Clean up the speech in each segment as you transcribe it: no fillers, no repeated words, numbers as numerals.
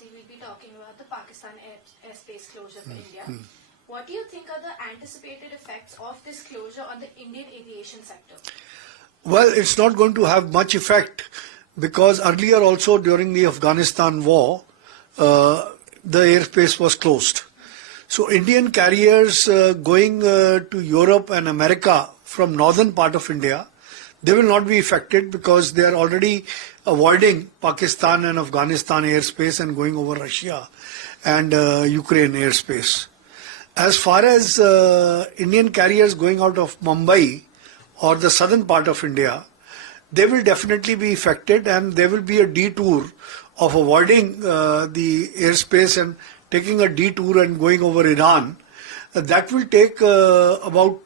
obviously we'll be talking about the Pakistan airspace closure for India. What do you think are the anticipated effects of this closure on the Indian aviation sector? Well, it's not going to have much effect because earlier also during the Afghanistan war, the airspace was closed. So Indian carriers going to Europe and America from northern part of India, they will not be affected because they are already avoiding Pakistan and Afghanistan airspace and going over Russia and Ukraine airspace. As far as Indian carriers going out of Mumbai or the southern part of India, they will definitely be affected, and there will be a detour of avoiding the airspace and taking a detour and going over Iran. That will take about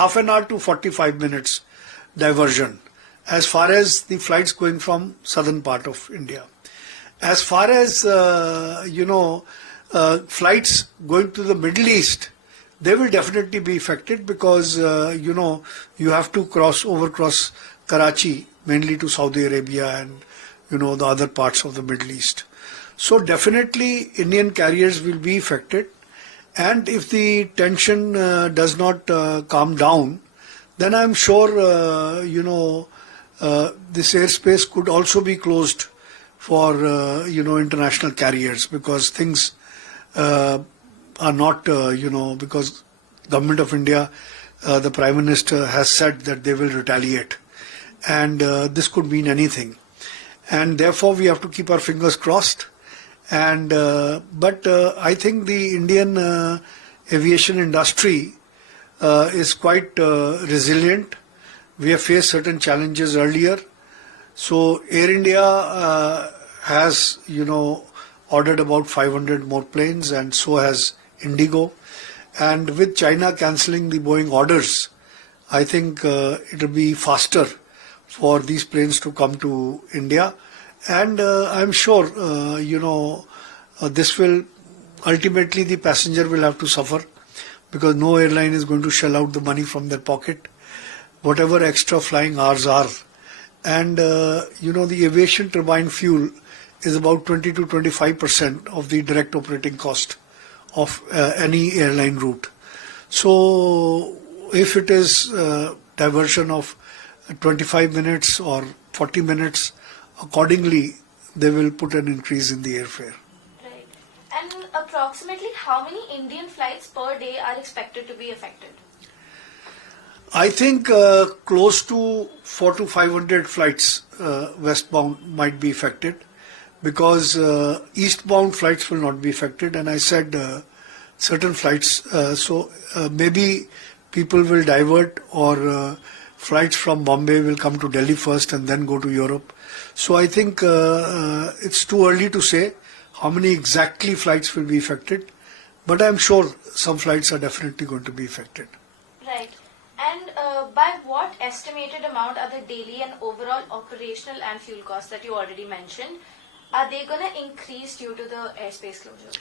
half an hour to 45 minutes diversion as far as the flights going from southern part of India. As far as flights going to the Middle East, they will definitely be affected because you have to overcross Karachi mainly to Saudi Arabia and the other parts of the Middle East. So definitely Indian carriers will be affected, and if the tension does not calm down, then I'm sure this airspace could also be closed for international carriers, because things are not because Government of India, the Prime Minister has said that they will retaliate, and this could mean anything, and therefore we have to keep our fingers crossed. And but I think the Indian aviation industry is quite resilient. We have faced certain challenges earlier. So Air India has ordered about 500 more planes, and so has Indigo. And with China cancelling the Boeing orders, I think it will be faster for these planes to come to India. And I'm sure, this will ultimately, the passenger will have to suffer, because no airline is going to shell out the money from their pocket, whatever extra flying hours are. And, the aviation turbine fuel is about 20 to 25% of the direct operating cost of any airline route. So if it is diversion of 25 minutes or 40 minutes, accordingly, they will put an increase in the airfare. Right. And approximately how many Indian flights per day are expected to be affected? I think close to 400 to 500 flights westbound might be affected, because eastbound flights will not be affected. And I said certain flights, maybe people will divert, or flights from Bombay will come to Delhi first and then go to Europe. So I think it's too early to say how many exactly flights will be affected, but I'm sure some flights are definitely going to be affected. Right. And by what estimated amount are the daily and overall operational and fuel costs that you already mentioned, are they going to increase due to the airspace closure?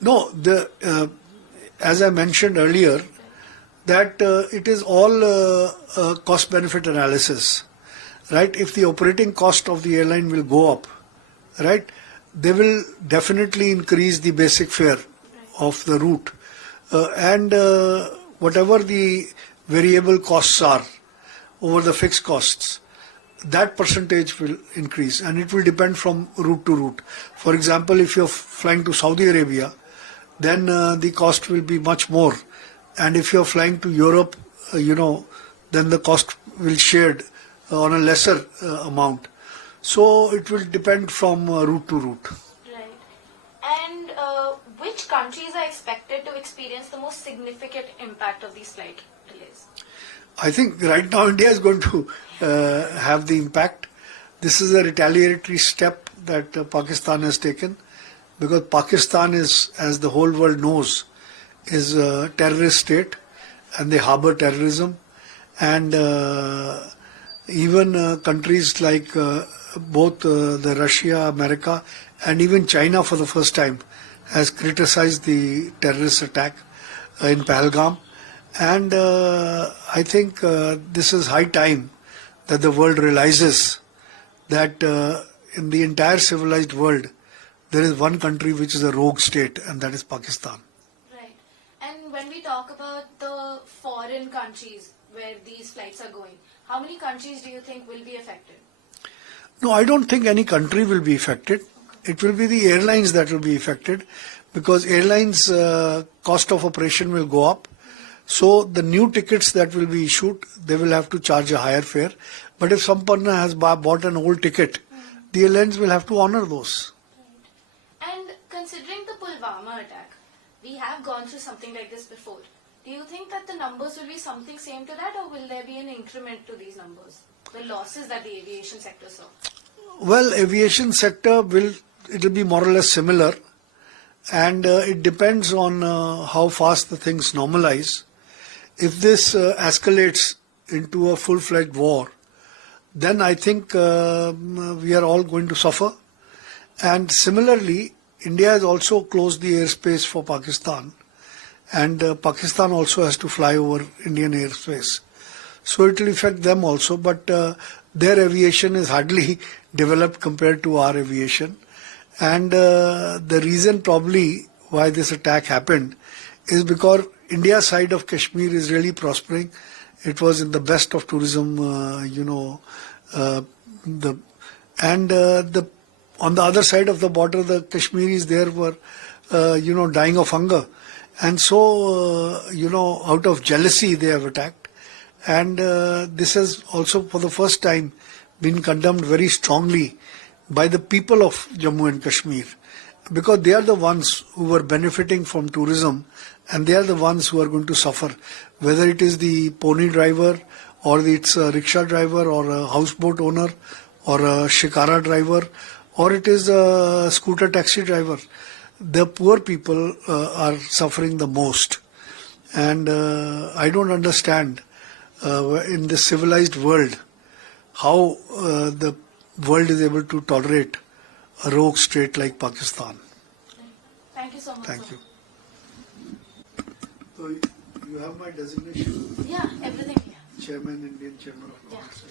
No, as I mentioned earlier, that it is all cost-benefit analysis. Right, if the operating cost of the airline will go up, right, they will definitely increase the basic fare of the route, and whatever the variable costs are over the fixed costs, that percentage will increase, and it will depend from route to route. For example, if you're flying to Saudi Arabia, then the cost will be much more, and if you're flying to Europe, then the cost will shared on a lesser amount. So it will depend from route to route. Right. And which countries are expected to experience the most significant impact of these flight delays? I think right now India is going to have the impact. This is a retaliatory step that Pakistan has taken, because Pakistan is, as the whole world knows, is a terrorist state, and they harbor terrorism, and even countries like both the Russia, America, and even China for the first time has criticized the terrorist attack in Pahalgam. And I think this is high time that the world realizes that in the entire civilized world, there is one country which is a rogue state, and that is Pakistan. Right. And when we talk about the foreign countries where these flights are going, how many countries do you think will be affected? No, I don't think any country will be affected. It will be the airlines that will be affected, because airlines' cost of operation will go up. So the new tickets that will be issued, they will have to charge a higher fare. But if some partner has bought an old ticket, the airlines will have to honor those. Right. And considering the Pulwama attack, we have gone through something like this before. Do you think that the numbers will be something same to that, or will there be an increment to these numbers? The losses that the aviation sector saw? Well, aviation sector it'll be more or less similar, and it depends on how fast the things normalize. If this escalates into a full-fledged war, then I think we are all going to suffer. And similarly, India has also closed the airspace for Pakistan, and Pakistan also has to fly over Indian airspace. So it will affect them also, but their aviation is hardly developed compared to our aviation. And the reason probably why this attack happened is because India's side of Kashmir is really prospering. It was in the best of tourism, on the other side of the border, the Kashmiris there were, dying of hunger. And so, out of jealousy, they have attacked. And this has also, for the first time, been condemned very strongly by the people of Jammu and Kashmir, because they are the ones who were benefiting from tourism, and they are the ones who are going to suffer, whether it is the pony driver, or it's a rickshaw driver, or a houseboat owner, or a shikara driver, or it is a scooter taxi driver. The poor people are suffering the most. And I don't understand in this civilized world how the world is able to tolerate a rogue state like Pakistan. Thank you so much. Thank sir. you. So you have my designation, Yeah, everything here. Chairman, Indian Chamber of Yeah. Commerce.